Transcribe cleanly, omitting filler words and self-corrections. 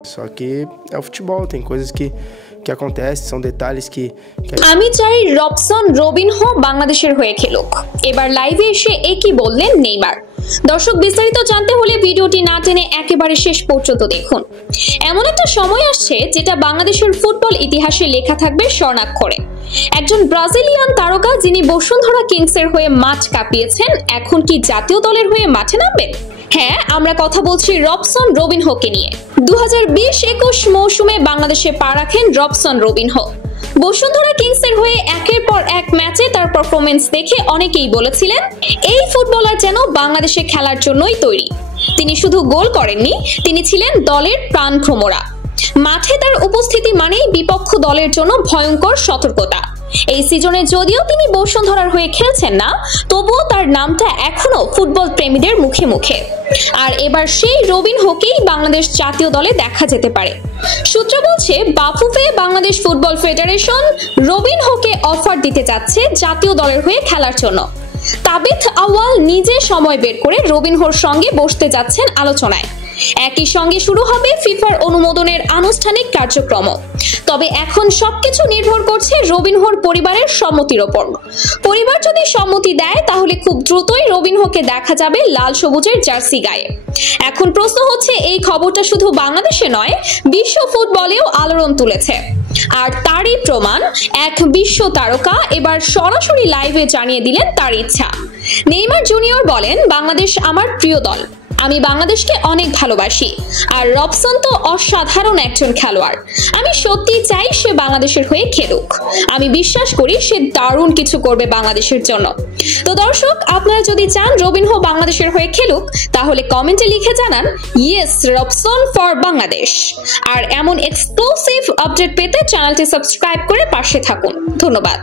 Só que é o futebol, tem coisas que acontecem, são detalhes que আমি চাই Robson Robinho বাংলাদেশের হয়ে খেলুক। এবার লাইভে এসে একই বললেন নেইমার। দর্শক, বিস্তারিত জানতে হলে ভিডিওটি না টেনে একেবারে শেষ পর্যন্ত দেখুন। এমন একটা সময় আসছে যেটা বাংলাদেশের ফুটবল ইতিহাসে লেখা থাকবে স্বর্ণাক্ষরে। একজন ব্রাজিলিয়ান তারকা যিনি বসুন্ধরা কিংসের হয়ে মাঠ কাঁপিয়েছেন, এখন কি জাতীয় দলের হয়ে মাঠে নামবেন? হ্যাঁ, আমরা কথা বলছি রবসন রবিনহোকে নিয়ে। 2020-21 মৌসুমে বাংলাদেশে পা রাখেন রবসন রবিনহো। বসুন্ধরা কিংসের হয়ে একের পর এক ম্যাচে তার পারফরমেন্স দেখে অনেকেই বলেছিলেন এই ফুটবলার যেন বাংলাদেশে খেলার জন্যই তৈরি। তিনি শুধু গোল করেননি, তিনি ছিলেন দলের প্রাণভ্রমরা। মাঠে তার উপস্থিতি মানেই বিপক্ষ দলের জন্য ভয়ঙ্কর সতর্কতা। এই সিজনে যদিও তিনি বসুন্ধরার হয়ে খেলছেন না, তবুও তার নামটা এখনো ফুটবল প্রেমীদের মুখে মুখে। আর এবার সেই রবিনহোকেই বাংলাদেশ জাতীয় দলে দেখা যেতে পারে। সূত্র বলছে, বাফুফে বাংলাদেশ ফুটবল ফেডারেশন রবিনহোকে অফার দিতে যাচ্ছে জাতীয় দলের হয়ে খেলার জন্য। তাবিথ আউয়াল নিজে সময় বের করে রবিনহোর সঙ্গে বসতে যাচ্ছেন আলোচনায়। একই সঙ্গে শুরু হবে ফিফার অনুমোদনের আনুষ্ঠানিক কার্যক্রম। তবে এখন সবকিছু নির্ভর করছে রবিনহোর পরিবারের সম্মতির ওপর। পরিবার যদি সম্মতি দেয় তাহলে খুব দ্রুতই রবিনহোকে দেখা যাবে লাল সবুজের জার্সি গায়ে। এখন প্রশ্ন হচ্ছে, এই খবরটা শুধু বাংলাদেশে নয়, বিশ্ব ফুটবলেও আলোড়ন তুলেছে। আর তারই প্রমাণ, এক বিশ্ব তারকা এবার সরাসরি লাইভে জানিয়ে দিলেন তার ইচ্ছা। নেইমার জুনিয়র বলেন, বাংলাদেশ আমার প্রিয় দল, আমি বাংলাদেশকে অনেক ভালোবাসি। আর রবসন তো অসাধারণ একজন খেলোয়াড়। আমি সত্যি চাই সে বাংলাদেশের হয়ে খেলুক। আমি বিশ্বাস করি সে দারুণ কিছু করবে বাংলাদেশের জন্য। তো দর্শক, আপনারা যদি চান রবিনহো বাংলাদেশের হয়ে খেলুক, তাহলে কমেন্টে লিখে জানান ইয়েস রবসন ফর বাংলাদেশ। আর এমন এক্সক্লুসিভ আপডেট পেতে চ্যানেলটি সাবস্ক্রাইব করে পাশে থাকুন। ধন্যবাদ।